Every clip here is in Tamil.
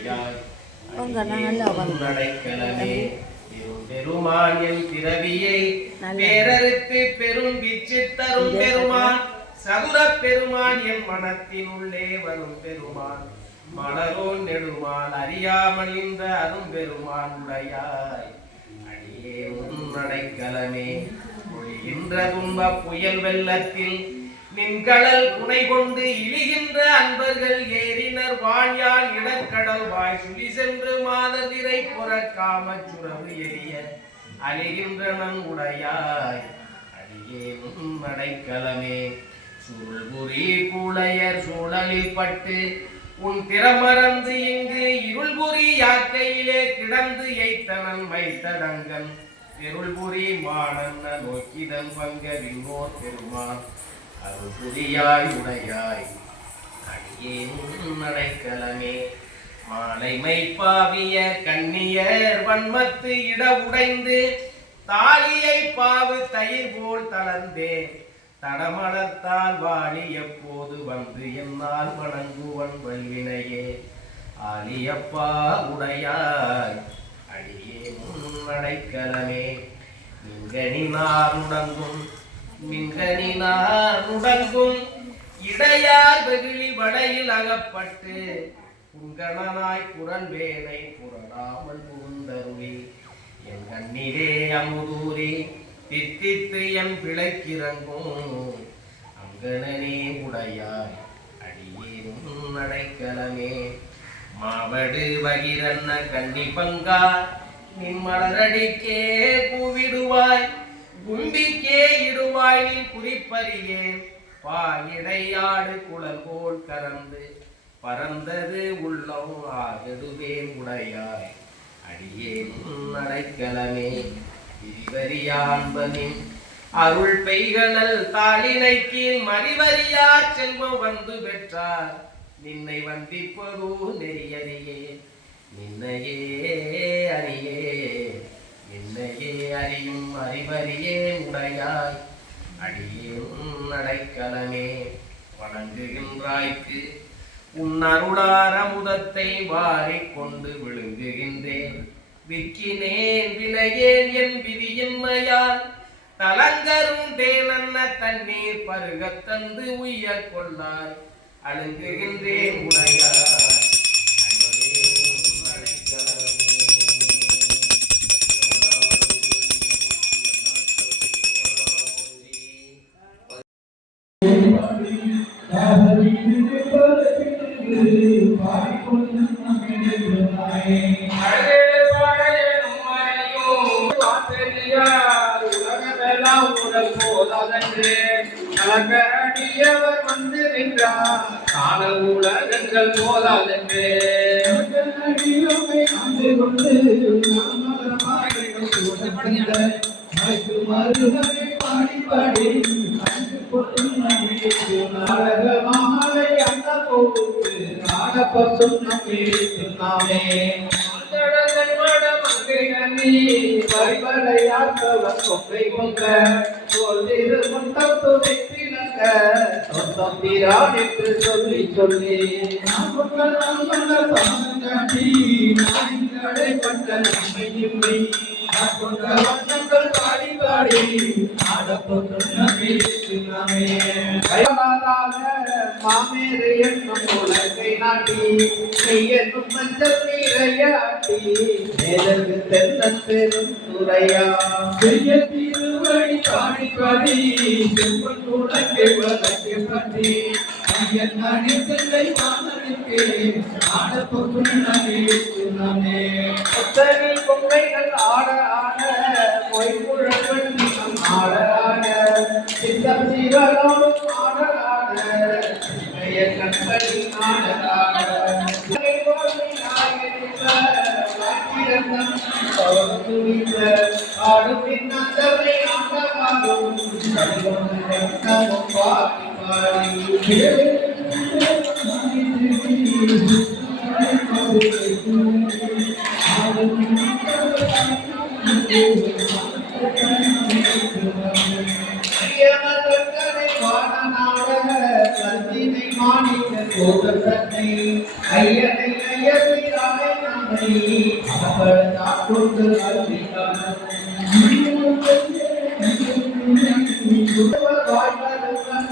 உடையாய் உங்க நல்ல வந்து. நடைக்கலமே பெருமான் என் பிறவியை. பேரறுத்து பெரும் பிச்சு தரும் பெருமான். சதுர பெருமான் என் மனத்தின் உள்ளே வரும் பெருமான். மலரோன் நெடுமான் அறியாமல் இந்த அரும் பெருமான் உடையாய். அடியே உன் நடைக்கலமே ஒழிகின்ற துன்ப புயல் வெள்ளத்தில் நின்கடல் புனை கொண்டு இழிகின்ற அன்பர்கள் ஏறினர் வாழியால் இடக்கடல் வாய் சுழி சென்று மாததிரை புறக்காம சுரவு எரிய. அழிகின்ற உடையாய் அடியேனும் அடைக்கலமே நடைக்கலமே சுருள்புரி கூளையர் சூழலில் பட்டு உன் திறமறந்து இங்கு இருள்புரி யாக்கையிலே கிடந்து எய்த்தனன் மைத்தடங்கன் இருள்புரி மானன்ன நோக்கிதன் பங்க விண்ணோர் பெருமான். அருள் புரியாய் உடையாய் அடியே உன் நடைக்கலமே மாலை மைப்பாவிய கண்ணியர் வன்மத்து இட உடைந்து தாலியை பாவு தயிர் போல் தளர்ந்தேன். தடமலர்த்தால் வாழி எப்போது வந்து என்னால் வணங்குவன் வல்வினையே. ஆலியப்பா உடையாய் அடியே முன்னடைக்கலமே இங்கனி மின்கனினார் உணங்கும் மின்கனினார் உடங்கும் இடையாய் வெகுளி வடையில் அகப்பட்டு உங்கணனாய் புறன்பேனை புரடாமல் புகுந்தருளி. என் கண்ணிலே அமுதூரி தித்தித்து என் பிழைக்கிறங்கும் அங்கணனே உடையாய் அடியேனும் நடைக்கலமே மாவடு வகிரன்ன கண்ணி பங்கா நின் மலரடிக்கே கூவிடுவாய் கும்பிக்கே இடுவாய் நின் குறிப்பறியேன் பாயிடையாடு குழல் போல் கறந்து பறந்தது உள்ளம் ஆகதுவேன் உடையாய். அடியேன் அடைக்கலமே விரிவரியான்பனின் அருள் பெய்களல் தாளினைக்கு கீழ் மறிவரியா செல்வம் வந்து பெற்றார். நின்னை வந்திப்பதோ நெறியறியே நின்னையே அறியே நின்னையே அறியும் அறிவறியே உடையாய். அடியே அடைக்கலமே வணங்குகின்றாய்க்கு. உன் அருளார முதத்தை வாரிக் கொண்டு விழுங்குகின்றேன். விற்கினேன் விலையேன் என் விதியின்மையால் தலங்கரும் தேனன்ன தண்ணீர் பருகத் தந்து உய்ய கொள்ளாய் அழுங்குகின்றேன் உடையார். அடியவர் வந்து நின்றார் காணல் உலகங்கள் போதாதென்றே பாடி இம்மை நாம் கொண்ட வண்ணங்கள் பாடி பாடி ஆடப்பொன்று நம்மை நாமே உலகை நாட்டி மெய் என்னும் மஞ்சள் மேலகு தென்னன் துறையா பெரிய திருவடி பாடி பாடி உலகை பற்றி ஐயன் நாடி வானனுக்கு ஆடப்பொருள் அத்தனை பொம்மைகள் ஆட ஆட ஆட ஆட சித்தம் சிவனோடும் ஐயனை ஐயனை ஆண்டமாகும் பாடி ஐயனை ஐயனை கொண்டு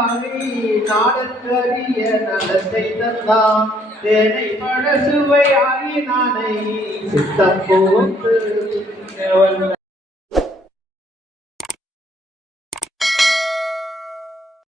மொழியே பெருமானி நலத்தை தந்தான். தேனை பட ஆகி நானை சித்தம்